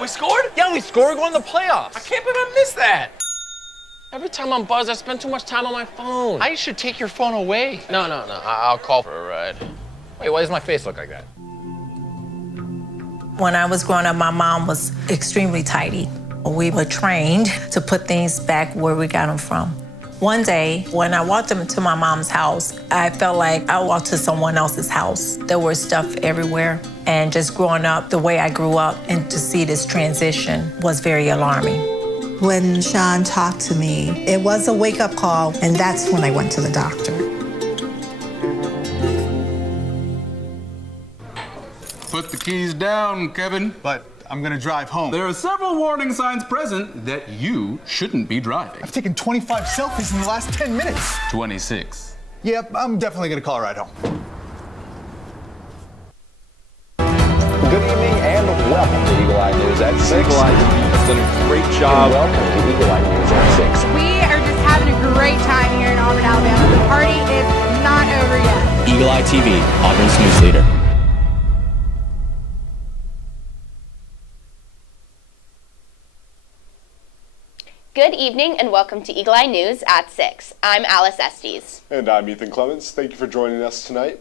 We scored? Yeah, we scored. We're going to the playoffs. I can't believe I missed that. Every time I'm buzzed, I spend too much time on my phone. I should take your phone away. No. I'll call for a ride. Wait, why does my face look like that? When I was growing up, my mom was extremely tidy. We were trained to put things back where we got them from. One day, when I walked into my mom's house, I felt like I walked to someone else's house. There was stuff everywhere. And just growing up the way I grew up and to see this transition was very alarming. When Sean talked to me, it was a wake-up call, and that's when I went to the doctor. Put the keys down, Kevin. But I'm gonna drive home. There are several warning signs present that you shouldn't be driving. I've taken 25 selfies in the last 10 minutes. 26. Yep, I'm definitely gonna call a ride home. Good evening and welcome to Eagle Eye News at 6. Eagle Eye TV has done a great job. And welcome to Eagle Eye News at 6. We are just having a great time here in Auburn, Alabama. The party is not over yet. Eagle Eye TV, Auburn's news leader. Good evening and welcome to Eagle Eye News at 6. I'm Alice Estes. And I'm Ethan Clements. Thank you for joining us tonight.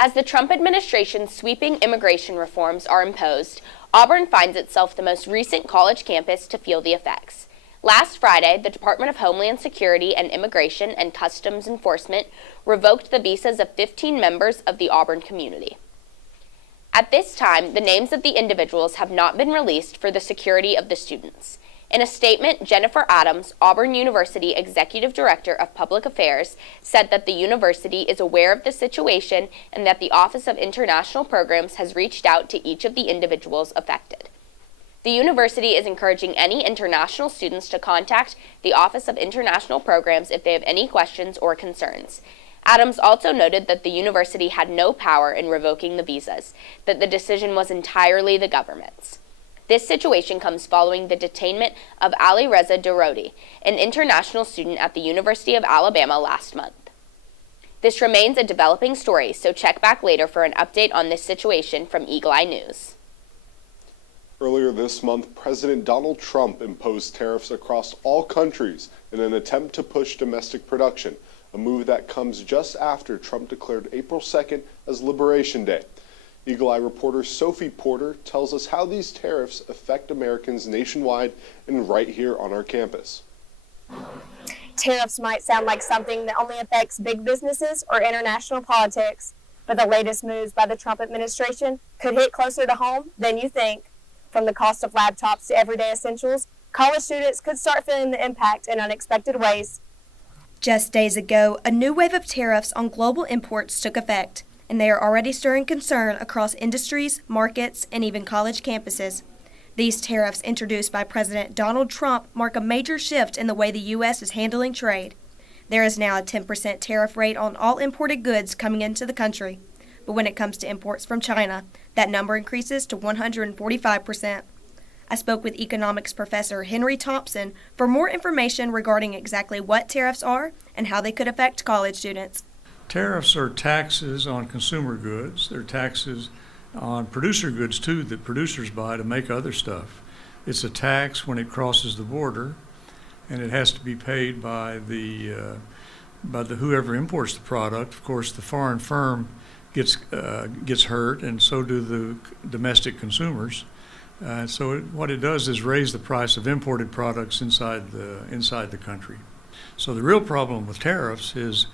As the Trump administration's sweeping immigration reforms are imposed, Auburn finds itself the most recent college campus to feel the effects. Last Friday, the Department of Homeland Security and Immigration and Customs Enforcement revoked the visas of 15 members of the Auburn community. At this time, the names of the individuals have not been released for the security of the students. In a statement, Jennifer Adams, Auburn University Executive Director of Public Affairs, said that the university is aware of the situation and that the Office of International Programs has reached out to each of the individuals affected. The university is encouraging any international students to contact the Office of International Programs if they have any questions or concerns. Adams also noted that the university had no power in revoking the visas, that the decision was entirely the government's. This situation comes following the detainment of Ali Reza Darodi, an international student at the University of Alabama last month. This remains a developing story, so check back later for an update on this situation from Eagle Eye News. Earlier this month, President Donald Trump imposed tariffs across all countries in an attempt to push domestic production, a move that comes just after Trump declared April 2nd as Liberation Day. Eagle Eye reporter Sophie Porter tells us how these tariffs affect Americans nationwide and right here on our campus. Tariffs might sound like something that only affects big businesses or international politics, but the latest moves by the Trump administration could hit closer to home than you think. From the cost of laptops to everyday essentials, college students could start feeling the impact in unexpected ways. Just days ago, a new wave of tariffs on global imports took effect, and they are already stirring concern across industries, markets, and even college campuses. These tariffs introduced by President Donald Trump mark a major shift in the way the U.S. is handling trade. There is now a 10% tariff rate on all imported goods coming into the country. But when it comes to imports from China, that number increases to 145%. I spoke with economics professor Henry Thompson for more information regarding exactly what tariffs are and how they could affect college students. Tariffs are taxes on consumer goods. They're taxes on producer goods, too, that producers buy to make other stuff. It's a tax when it crosses the border, and it has to be paid by the whoever imports the product. Of course, the foreign firm gets hurt, and so do the domestic consumers. What it does is raise the price of imported products inside the country. So the real problem with tariffs is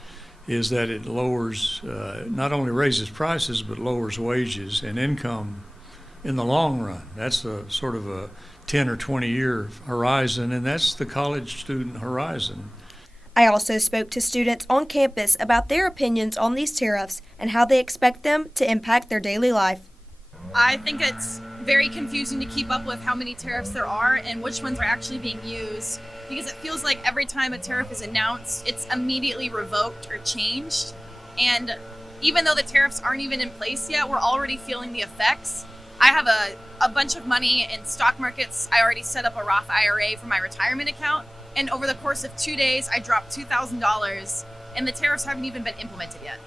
that it lowers, not only raises prices, but lowers wages and income in the long run. That's a sort of a 10 or 20 year horizon, and that's the college student horizon. I also spoke to students on campus about their opinions on these tariffs and how they expect them to impact their daily life. I think it's very confusing to keep up with how many tariffs there are and which ones are actually being used, because it feels like every time a tariff is announced, it's immediately revoked or changed. And even though the tariffs aren't even in place yet, we're already feeling the effects. I have a bunch of money in stock markets. I already set up a Roth IRA for my retirement account. And over the course of 2 days, I dropped $2,000, and the tariffs haven't even been implemented yet.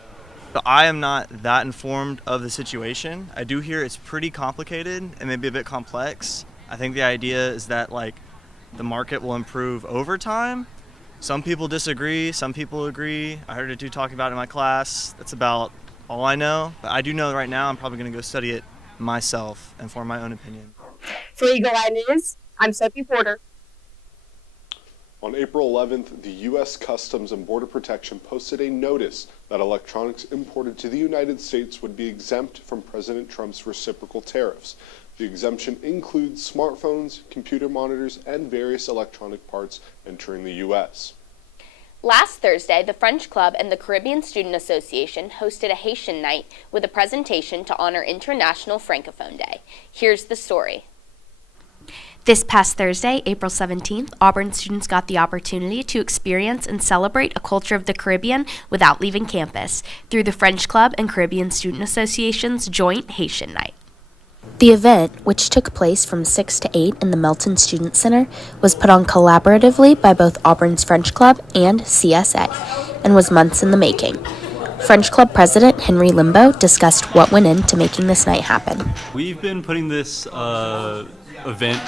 So I am not that informed of the situation. I do hear it's pretty complicated and maybe a bit complex. I think the idea is that the market will improve over time. Some people disagree, some people agree. I heard a dude talking about it in my class. That's about all I know. But I do know right now I'm probably going to go study it myself and form my own opinion. For Eagle Eye News, I'm Sophie Porter. On April 11th, the U.S. Customs and Border Protection posted a notice that electronics imported to the United States would be exempt from President Trump's reciprocal tariffs. The exemption includes smartphones, computer monitors, and various electronic parts entering the U.S. Last Thursday, the French Club and the Caribbean Student Association hosted a Haitian night with a presentation to honor International Francophone Day. Here's the story. This past Thursday, April 17th, Auburn students got the opportunity to experience and celebrate a culture of the Caribbean without leaving campus through the French Club and Caribbean Student Association's joint Haitian night. The event, which took place from 6 to 8 in the Melton Student Center, was put on collaboratively by both Auburn's French Club and CSA, and was months in the making. French Club President Henry Limbo discussed what went into making this night happen. We've been putting this event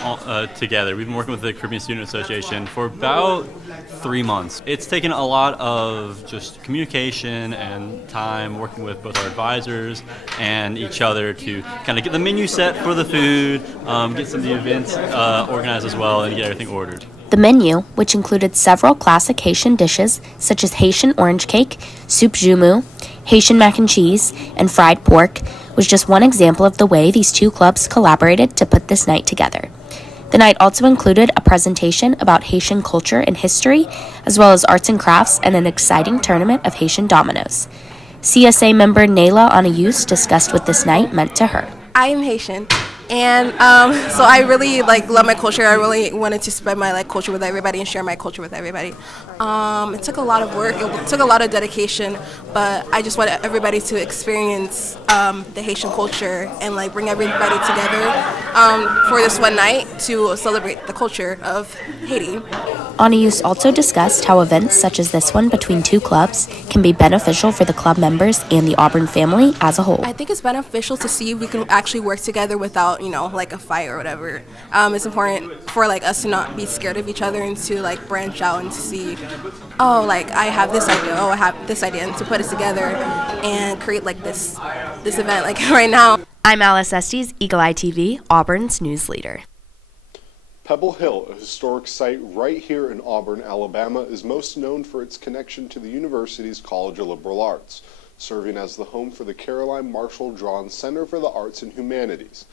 together. We've been working with the Caribbean Student Association for about 3 months. It's taken a lot of just communication and time working with both our advisors and each other to kind of get the menu set for the food, get some of the events organized as well, and get everything ordered. The menu, which included several classic Haitian dishes such as Haitian orange cake, soup jumu, Haitian mac and cheese, and fried pork, was just one example of the way these two clubs collaborated to put this night together. The night also included a presentation about Haitian culture and history, as well as arts and crafts and an exciting tournament of Haitian dominoes. CSA member Nayla Anayus discussed what this night meant to her. I am Haitian, and so I really love my culture. I really wanted to spread my culture with everybody and share my culture with everybody. It took a lot of work. It took a lot of dedication, but I just wanted everybody to experience the Haitian culture and bring everybody together for this one night to celebrate the culture of Haiti. Anayus also discussed how events such as this one between two clubs can be beneficial for the club members and the Auburn family as a whole. I think it's beneficial to see if we can actually work together without, a fight or whatever. It's important for us to not be scared of each other and to branch out and to see, I have this idea, I have this idea, and to put it together and create this event right now. I'm Alice Estes, Eagle Eye TV, Auburn's news leader. Pebble Hill, a historic site right here in Auburn, Alabama, is most known for its connection to the university's College of Liberal Arts, serving as the home for the Caroline Marshall Drawn Center for the Arts and Humanities.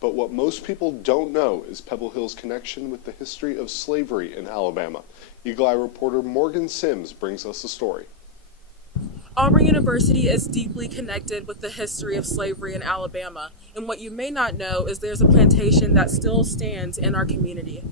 But what most people don't know is Pebble Hill's connection with the history of slavery in Alabama. Eagle Eye reporter Morgan Sims brings us the story. Auburn University is deeply connected with the history of slavery in Alabama, and what you may not know is there's a plantation that still stands in our community.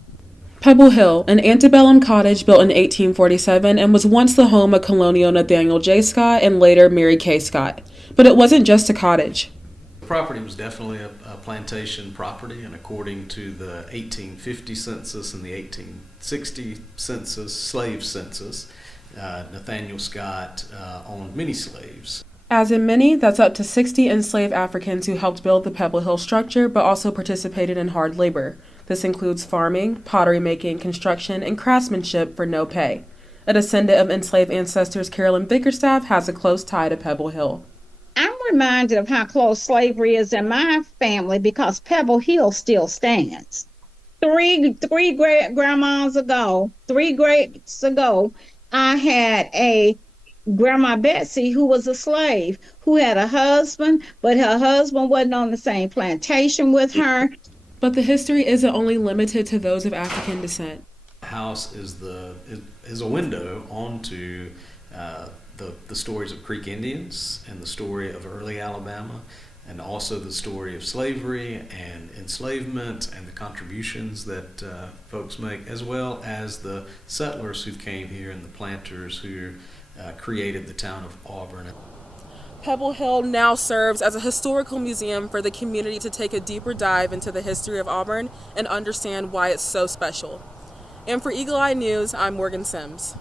Pebble Hill, an antebellum cottage built in 1847 and was once the home of Colonial Nathaniel J. Scott and later Mary K. Scott. But it wasn't just a cottage. The property was definitely a plantation property, and according to the 1850 census and the 1860 census, slave census, Nathaniel Scott owned many slaves. As in many, that's up to 60 enslaved Africans who helped build the Pebble Hill structure but also participated in hard labor. This includes farming, pottery making, construction, and craftsmanship for no pay. A descendant of enslaved ancestors, Carolyn Bickerstaff, has a close tie to Pebble Hill. I'm reminded of how close slavery is in my family because Pebble Hill still stands. Three greats ago, I had a Grandma Betsy who was a slave, who had a husband, but her husband wasn't on the same plantation with her. But the history isn't only limited to those of African descent. The house is a window onto the stories of Creek Indians and the story of early Alabama, and also the story of slavery and enslavement and the contributions that folks make, as well as the settlers who came here and the planters who created the town of Auburn. Pebble Hill now serves as a historical museum for the community to take a deeper dive into the history of Auburn and understand why it's so special. And for Eagle Eye News, I'm Morgan Sims.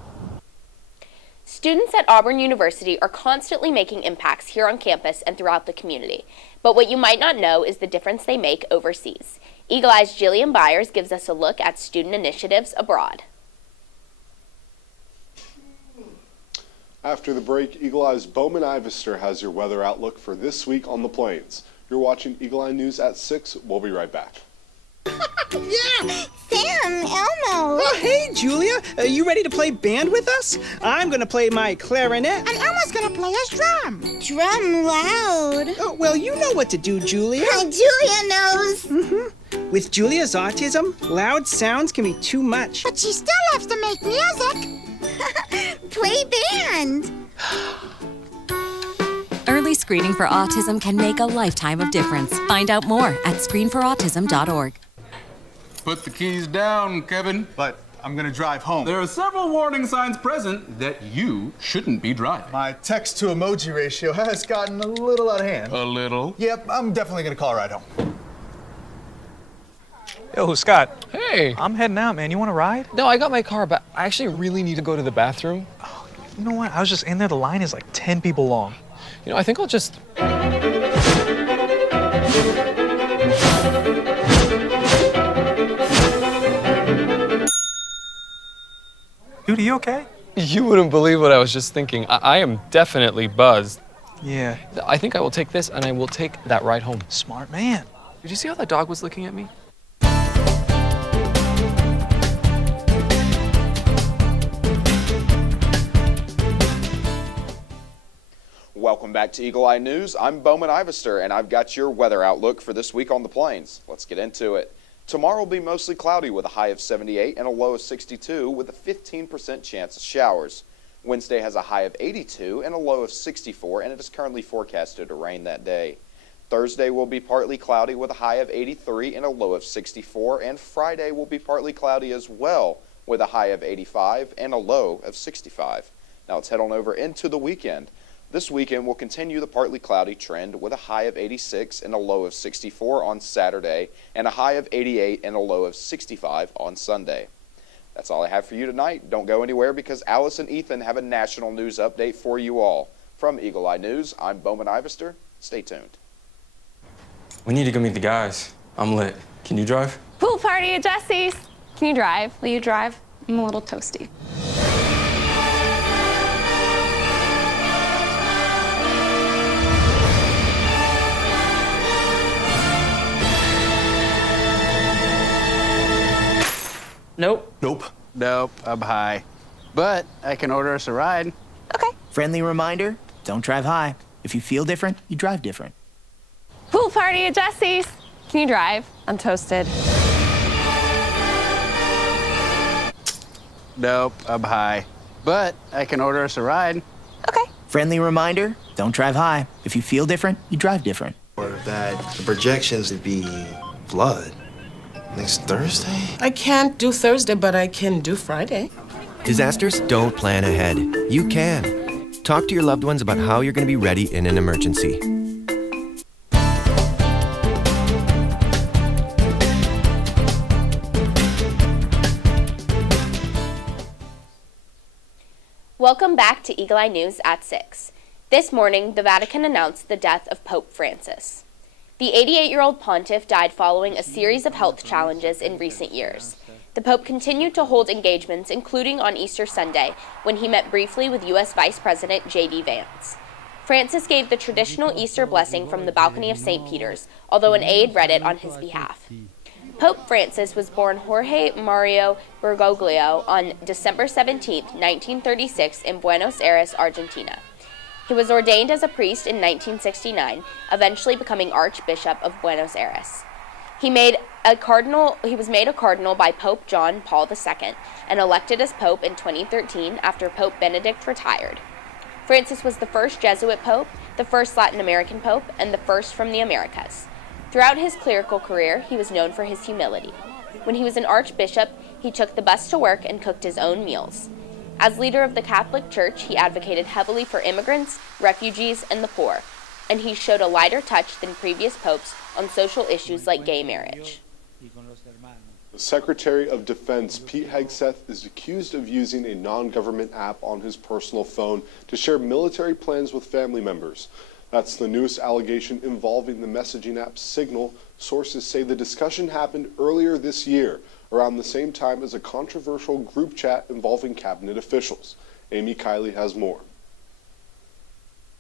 Students at Auburn University are constantly making impacts here on campus and throughout the community. But what you might not know is the difference they make overseas. Eagle Eye's Jillian Byers gives us a look at student initiatives abroad. After the break, Eagle Eye's Bowman Ivester has your weather outlook for this week on the plains. You're watching Eagle Eye News at 6. We'll be right back. Yeah! Sam, Elmo! Oh, hey, Julia! Are you ready to play band with us? I'm gonna play my clarinet. And Elmo's gonna play his drum. Drum loud. Oh, well, you know what to do, Julia. Julia knows. Mm-hmm. With Julia's autism, loud sounds can be too much. But she still loves to make music. Play band. Early screening for autism can make a lifetime of difference. Find out more at screenforautism.org. Put the keys down, Kevin. But I'm gonna drive home. There are several warning signs present that you shouldn't be driving. My text to emoji ratio has gotten a little out of hand. A little? Yep, I'm definitely gonna call a ride home. Yo, Scott. Hey. I'm heading out, man. You want to ride? No, I got my car, but I actually really need to go to the bathroom. Oh, you know what? I was just in there. The line is like 10 people long. You know, I think I'll just... Dude, are you okay? You wouldn't believe what I was just thinking. I am definitely buzzed. Yeah. I think I will take this and I will take that ride home. Smart man. Did you see how that dog was looking at me? Welcome back to Eagle Eye News. I'm Bowman Ivester, and I've got your weather outlook for this week on the plains. Let's get into it. Tomorrow will be mostly cloudy with a high of 78 and a low of 62 with a 15% chance of showers. Wednesday has a high of 82 and a low of 64, and it is currently forecasted to rain that day. Thursday will be partly cloudy with a high of 83 and a low of 64, and Friday will be partly cloudy as well with a high of 85 and a low of 65. Now let's head on over into the weekend. This weekend will continue the partly cloudy trend with a high of 86 and a low of 64 on Saturday and a high of 88 and a low of 65 on Sunday. That's all I have for you tonight. Don't go anywhere because Alice and Ethan have a national news update for you all. From Eagle Eye News, I'm Bowman Ivester. Stay tuned. We need to go meet the guys. I'm lit. Can you drive? Pool party at Jesse's. Can you drive? Will you drive? I'm a little toasty. Nope. Nope. Nope, I'm high. But I can order us a ride. Okay. Friendly reminder, don't drive high. If you feel different, you drive different. Pool party at Jesse's. Can you drive? I'm toasted. Nope, I'm high. But I can order us a ride. Okay. Friendly reminder, don't drive high. If you feel different, you drive different. Or that the projections would be flood. Next Thursday? I can't do Thursday, but I can do Friday. Disasters don't plan ahead. You can. Talk to your loved ones about how you're going to be ready in an emergency. Welcome back to Eagle Eye News at 6. This morning, the Vatican announced the death of Pope Francis. The 88-year-old pontiff died following a series of health challenges in recent years. The Pope continued to hold engagements, including on Easter Sunday, when he met briefly with U.S. Vice President J.D. Vance. Francis gave the traditional Easter blessing from the balcony of St. Peter's, although an aide read it on his behalf. Pope Francis was born Jorge Mario Bergoglio on December 17, 1936, in Buenos Aires, Argentina. He was ordained as a priest in 1969, eventually becoming Archbishop of Buenos Aires. He was made a cardinal by Pope John Paul II and elected as Pope in 2013 after Pope Benedict retired. Francis was the first Jesuit Pope, the first Latin American Pope, and the first from the Americas. Throughout his clerical career, he was known for his humility. When he was an archbishop, he took the bus to work and cooked his own meals. As leader of the Catholic Church, he advocated heavily for immigrants, refugees, and the poor, and he showed a lighter touch than previous popes on social issues like gay marriage. The Secretary of Defense, Pete Hegseth, is accused of using a non-government app on his personal phone to share military plans with family members. That's the newest allegation involving the messaging app Signal. Sources say the discussion happened earlier this year, around the same time as a controversial group chat involving cabinet officials. Amy Kiley has more.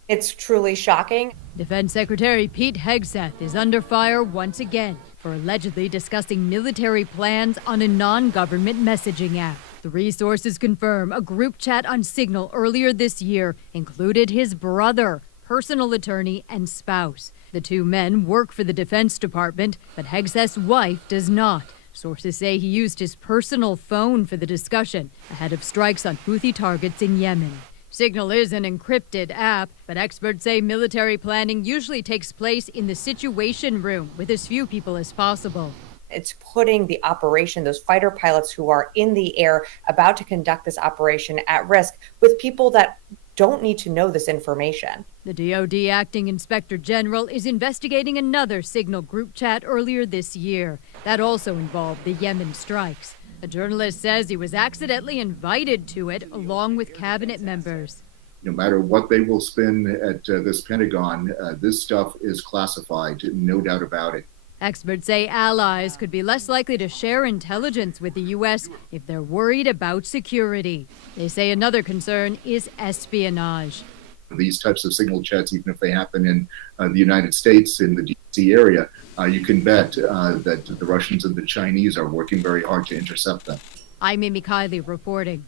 It's truly shocking. Defense Secretary Pete Hegseth is under fire once again for allegedly discussing military plans on a non-government messaging app. Three sources confirm a group chat on Signal earlier this year included his brother, personal attorney, and spouse. The two men work for the Defense Department, but Hegseth's wife does not. Sources say he used his personal phone for the discussion ahead of strikes on Houthi targets in Yemen. Signal is an encrypted app, but experts say military planning usually takes place in the Situation Room with as few people as possible. It's putting the operation, those fighter pilots who are in the air about to conduct this operation, at risk with people that don't need to know this information. The DoD Acting Inspector General is investigating another Signal group chat earlier this year. That also involved the Yemen strikes. A journalist says he was accidentally invited to it along with cabinet members. No matter what they will spin at this Pentagon, this stuff is classified, no doubt about it. Experts say allies could be less likely to share intelligence with the U.S. if they're worried about security. They say another concern is espionage. These types of signal chats, even if they happen in the United States, in the D.C. area, you can bet that the Russians and the Chinese are working very hard to intercept them. I'm Amy Kiley reporting.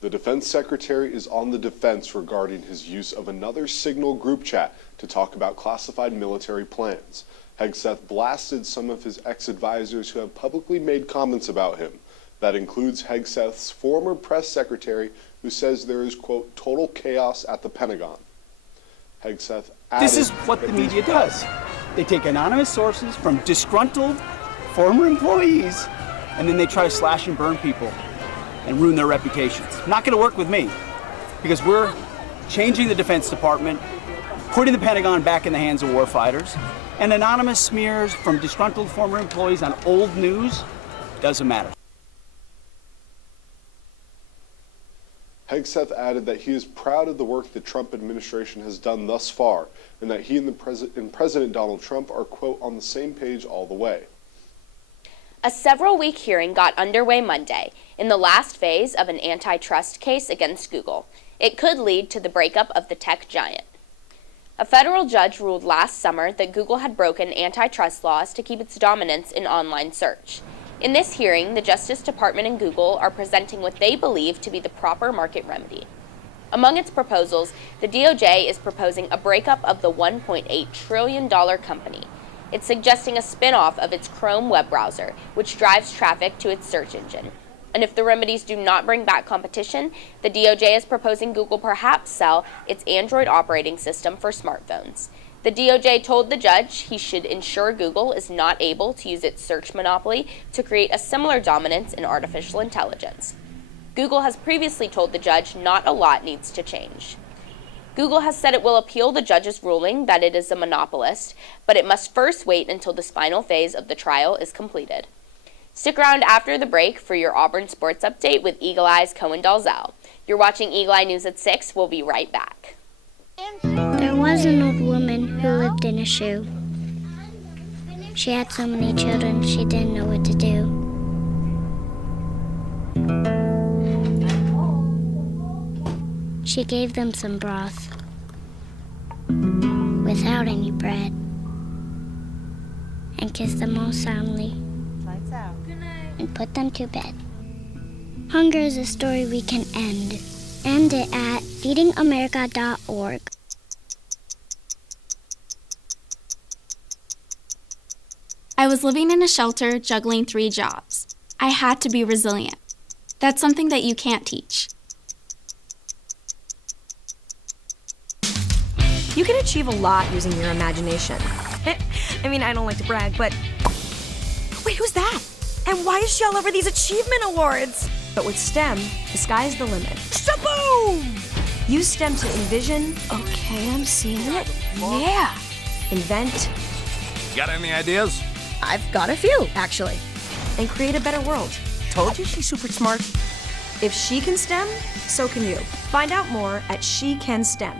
The Defense Secretary is on the defense regarding his use of another Signal group chat to talk about classified military plans. Hegseth blasted some of his ex-advisors who have publicly made comments about him. That includes Hegseth's former press secretary, who says there is, quote, total chaos at the Pentagon. Hegseth added, This is what the media does. They take anonymous sources from disgruntled former employees, and then they try to slash and burn people and ruin their reputations. Not going to work with me, because we're changing the Defense Department, putting the Pentagon back in the hands of warfighters, and anonymous smears from disgruntled former employees on old news doesn't matter. Hegseth added that he is proud of the work the Trump administration has done thus far, and that he and President Donald Trump are, quote, on the same page all the way. A several-week hearing got underway Monday in the last phase of an antitrust case against Google. It could lead to the breakup of the tech giant. A federal judge ruled last summer that Google had broken antitrust laws to keep its dominance in online search. In this hearing, the Justice Department and Google are presenting what they believe to be the proper market remedy. Among its proposals, the DOJ is proposing a breakup of the $1.8 trillion company. It's suggesting a spin-off of its Chrome web browser, which drives traffic to its search engine. And if the remedies do not bring back competition, the DOJ is proposing Google perhaps sell its Android operating system for smartphones. The DOJ told the judge he should ensure Google is not able to use its search monopoly to create a similar dominance in artificial intelligence. Google has previously told the judge not a lot needs to change. Google has said it will appeal the judge's ruling that it is a monopolist, but it must first wait until this final phase of the trial is completed. Stick around after the break for your Auburn sports update with Eagle Eye's Cohen Dalzell. You're watching Eagle Eye News at 6. We'll be right back. There was an old woman who lived in a shoe. She had so many children, she didn't know what to do. She gave them some broth without any bread and kissed them all soundly and put them to bed. Hunger is a story we can end. End it at feedingamerica.org. I was living in a shelter, juggling 3 jobs. I had to be resilient. That's something that you can't teach. You can achieve a lot using your imagination. I mean, I don't like to brag, but... Wait, who's that? And why is she all over these achievement awards? But with STEM, the sky's the limit. Shaboom! Use STEM to envision. Okay, I'm seeing it. Yeah. Invent. Got any ideas? I've got a few, actually. And create a better world. Told you she's super smart. If she can STEM, so can you. Find out more at She Can STEM.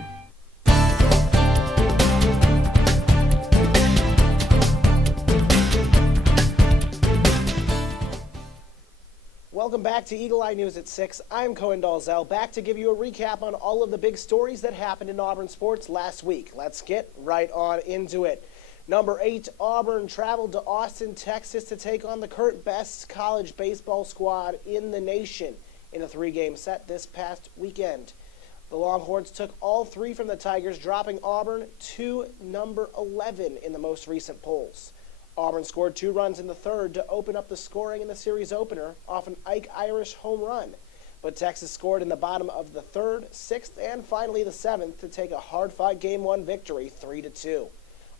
Welcome back to Eagle Eye News at 6. I'm Cohen Dalzell, back to give you a recap on all of the big stories that happened in Auburn sports last week. Let's get right on into it. Number 8, Auburn traveled to Austin, Texas to take on the current best college baseball squad in the nation in a 3-game set this past weekend. The Longhorns took all 3 from the Tigers, dropping Auburn to number 11 in the most recent polls. Auburn scored 2 runs in the third to open up the scoring in the series opener off an Ike Irish home run. But Texas scored in the bottom of the 3rd, 6th, and finally the 7th to take a hard-fought Game 1 victory 3-2.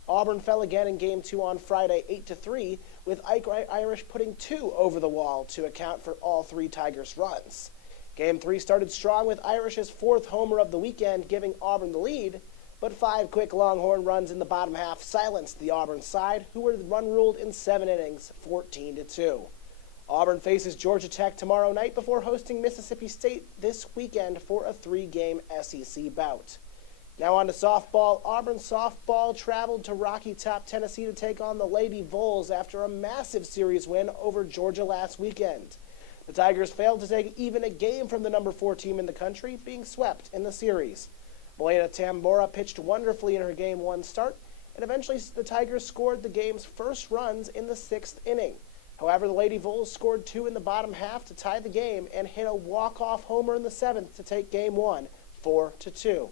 Auburn fell again in Game 2 on Friday 8-3, with Ike Irish putting 2 over the wall to account for all 3 Tigers' runs. Game 3 started strong with Irish's 4th homer of the weekend, giving Auburn the lead, but 5 quick Longhorn runs in the bottom half silenced the Auburn side, who were run-ruled in 7 innings, 14-2. Auburn faces Georgia Tech tomorrow night before hosting Mississippi State this weekend for a 3-game SEC bout. Now on to softball. Auburn softball traveled to Rocky Top, Tennessee to take on the Lady Vols after a massive series win over Georgia last weekend. The Tigers failed to take even a game from the number 4 team in the country, being swept in the series. Belena Tambora pitched wonderfully in her Game 1 start, and eventually the Tigers scored the game's first runs in the 6th inning. However, the Lady Vols scored 2 in the bottom half to tie the game and hit a walk-off homer in the 7th to take Game 1 4-2.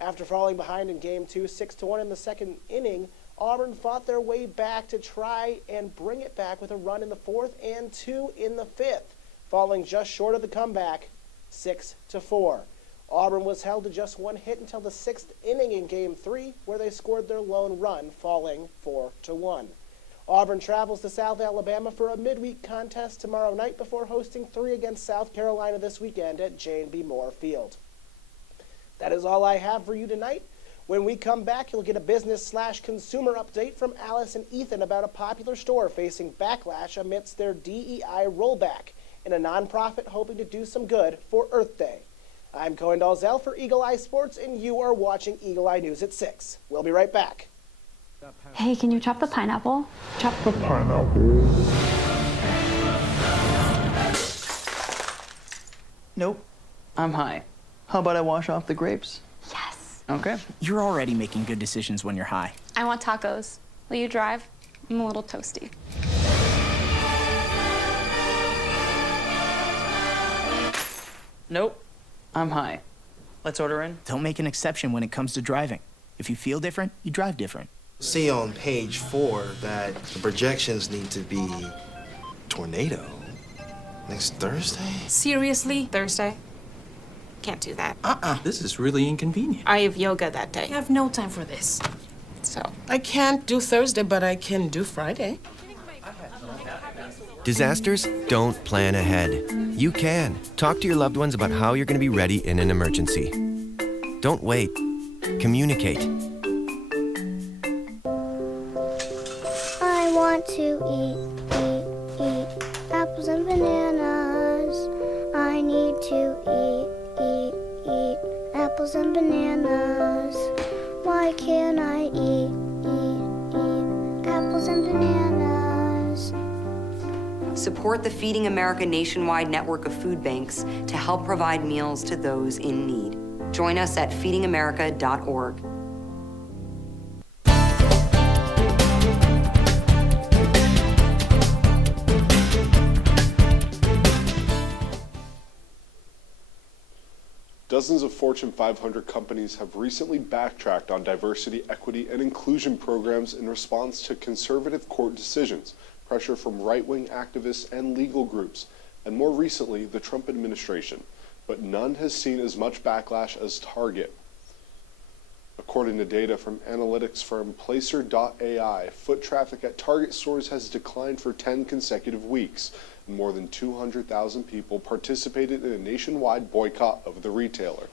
After falling behind in Game 2 6-1 in the 2nd inning, Auburn fought their way back to try and bring it back with a run in the 4th and 2 in the 5th, falling just short of the comeback 6-4. Auburn was held to just 1 hit until the 6th inning in Game 3, where they scored their lone run, falling 4-1. Auburn travels to South Alabama for a midweek contest tomorrow night before hosting 3 against South Carolina this weekend at J&B Moore Field. That is all I have for you tonight. When we come back, you'll get a business/consumer update from Alice and Ethan about a popular store facing backlash amidst their DEI rollback and a nonprofit hoping to do some good for Earth Day. I'm Cohen Dalzell for Eagle Eye Sports, and you are watching Eagle Eye News at 6. We'll be right back. Hey, can you chop the pineapple? Chop the pineapple. Nope. I'm high. How about I wash off the grapes? Yes. Okay. You're already making good decisions when you're high. I want tacos. Will you drive? I'm a little toasty. Nope. I'm high. Let's order in. Don't make an exception when it comes to driving. If you feel different, you drive different. See on page 4 that the projections need to be tornado next Thursday? Seriously? Thursday? Can't do that. This is really inconvenient. I have yoga that day. I have no time for this. So, I can't do Thursday, but I can do Friday. Disasters don't plan ahead. You can. Talk to your loved ones about how you're going to be ready in an emergency. Don't wait. Communicate. I want to eat apples and bananas. I need to eat apples and bananas. Why can't I eat apples and bananas? Support the Feeding America nationwide network of food banks to help provide meals to those in need. Join us at feedingamerica.org. Dozens of Fortune 500 companies have recently backtracked on diversity, equity, and inclusion programs in response to conservative court decisions, pressure from right-wing activists and legal groups, and more recently, the Trump administration. But none has seen as much backlash as Target. According to data from analytics firm Placer.ai, foot traffic at Target stores has declined for 10 consecutive weeks, and more than 200,000 people participated in a nationwide boycott of the retailer.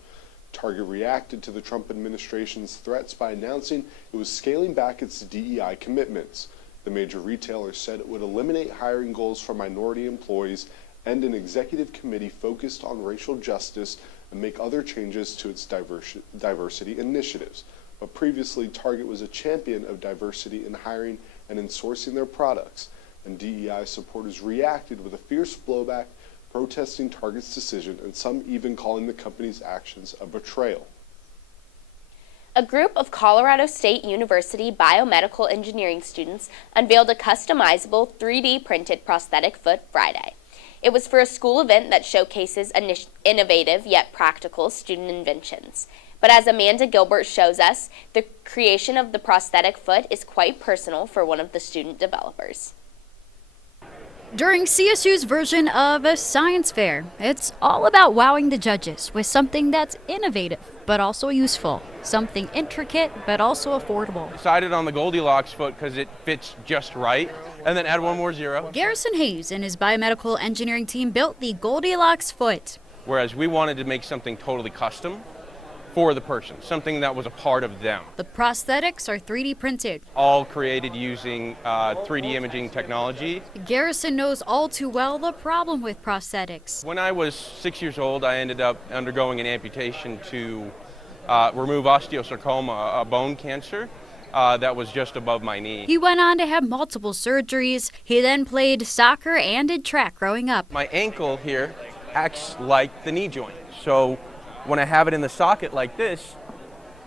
Target reacted to the Trump administration's threats by announcing it was scaling back its DEI commitments. The major retailer said it would eliminate hiring goals for minority employees and an executive committee focused on racial justice and make other changes to its diversity initiatives. But previously, Target was a champion of diversity in hiring and in sourcing their products, and DEI supporters reacted with a fierce blowback, protesting Target's decision and some even calling the company's actions a betrayal. A group of Colorado State University biomedical engineering students unveiled a customizable 3D printed prosthetic foot Friday. It was for a school event that showcases innovative yet practical student inventions. But as Amanda Gilbert shows us, the creation of the prosthetic foot is quite personal for one of the student developers. During CSU's version of a science fair, it's all about wowing the judges with something that's innovative but also useful, something intricate but also affordable. Decided on the Goldilocks foot because it fits just right, and then add one more zero. Garrison Hayes and his biomedical engineering team built the Goldilocks foot. Whereas we wanted to make something totally custom for the person, something that was a part of them. The prosthetics are 3D printed. All created using 3D imaging technology. Garrison knows all too well the problem with prosthetics. When I was 6 years old, I ended up undergoing an amputation to remove osteosarcoma, a bone cancer that was just above my knee. He went on to have multiple surgeries. He then played soccer and did track growing up. My ankle here acts like the knee joint. So when I have it in the socket like this,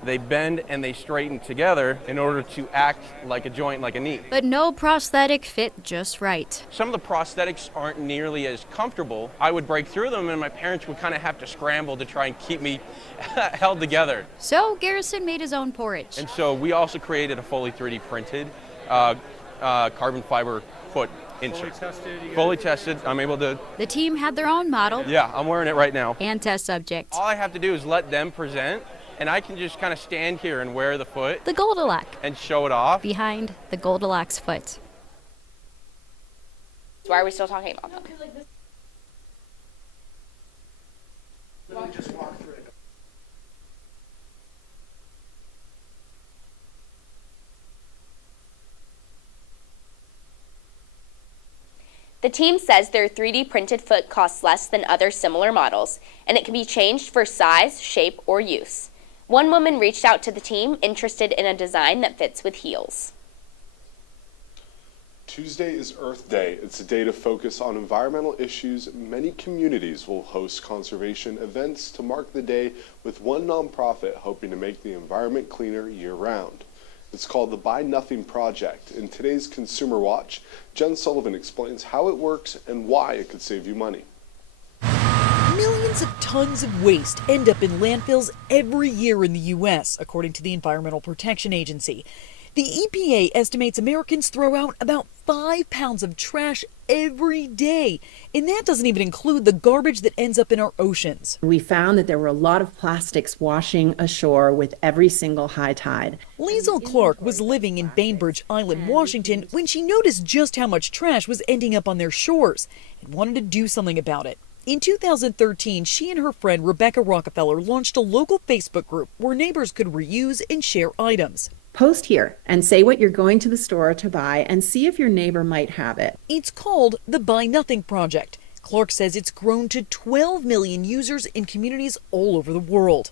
they bend and they straighten together in order to act like a joint, like a knee. But no prosthetic fit just right. Some of the prosthetics aren't nearly as comfortable. I would break through them and my parents would kind of have to scramble to try and keep me held together. So Garrison made his own porridge. And so we also created a fully 3D printed carbon fiber foot insert. Fully tested. I'm able to. The team had their own model. Yeah, I'm wearing it right now. And test subject. All I have to do is let them present, and I can just kind of stand here and wear the foot. The Goldilocks. And show it off. Behind the Goldilocks foot. Why are we still talking about them? The team says their 3D printed foot costs less than other similar models, and it can be changed for size, shape, or use. One woman reached out to the team interested in a design that fits with heels. Tuesday is Earth Day. It's a day to focus on environmental issues. Many communities will host conservation events to mark the day, with one nonprofit hoping to make the environment cleaner year-round. It's called the Buy Nothing Project. In today's Consumer Watch, Jen Sullivan explains how it works and why it could save you money. Millions of tons of waste end up in landfills every year in the U.S., according to the Environmental Protection Agency. The EPA estimates Americans throw out about 5 pounds of trash every day, and that doesn't even include the garbage that ends up in our oceans. We found that there were a lot of plastics washing ashore with every single high tide. Liesl Clark was living in Bainbridge Island, Washington, when she noticed just how much trash was ending up on their shores and wanted to do something about it. In 2013, she and her friend Rebecca Rockefeller launched a local Facebook group where neighbors could reuse and share items. Post here and say what you're going to the store to buy and see if your neighbor might have it. It's called the Buy Nothing Project. Clark says it's grown to 12 million users in communities all over the world.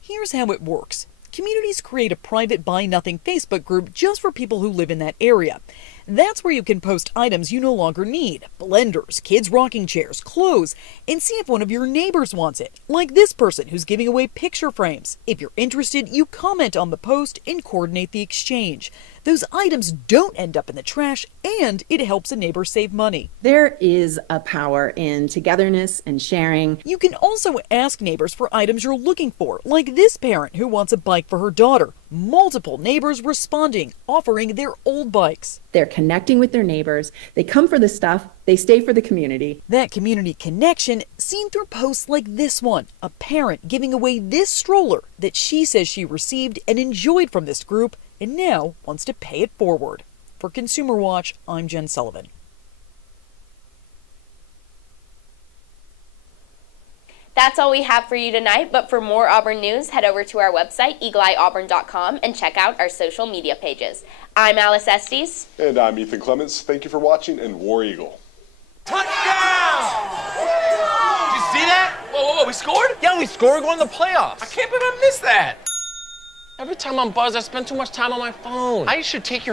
Here's how it works. Communities create a private Buy Nothing Facebook group just for people who live in that area. That's where you can post items you no longer need, blenders, kids' rocking chairs, clothes, and see if one of your neighbors wants it, like this person who's giving away picture frames. If you're interested, you comment on the post and coordinate the exchange. Those items don't end up in the trash, and it helps a neighbor save money. There is a power in togetherness and sharing. You can also ask neighbors for items you're looking for, like this parent who wants a bike for her daughter. Multiple neighbors responding, offering their old bikes. They're connecting with their neighbors. They come for the stuff. They stay for the community. That community connection seen through posts like this one. A parent giving away this stroller that she says she received and enjoyed from this group and now wants to pay it forward. For Consumer Watch, I'm Jen Sullivan. That's all we have for you tonight, but for more Auburn news, head over to our website, eagleeyeauburn.com, and check out our social media pages. I'm Alice Estes. And I'm Ethan Clements. Thank you for watching, and War Eagle. Touchdown! Did you see that? Whoa, we scored? Yeah, we scored. We're going to the playoffs. I can't believe I missed that. Every time I'm buzzed, I spend too much time on my phone. I should take your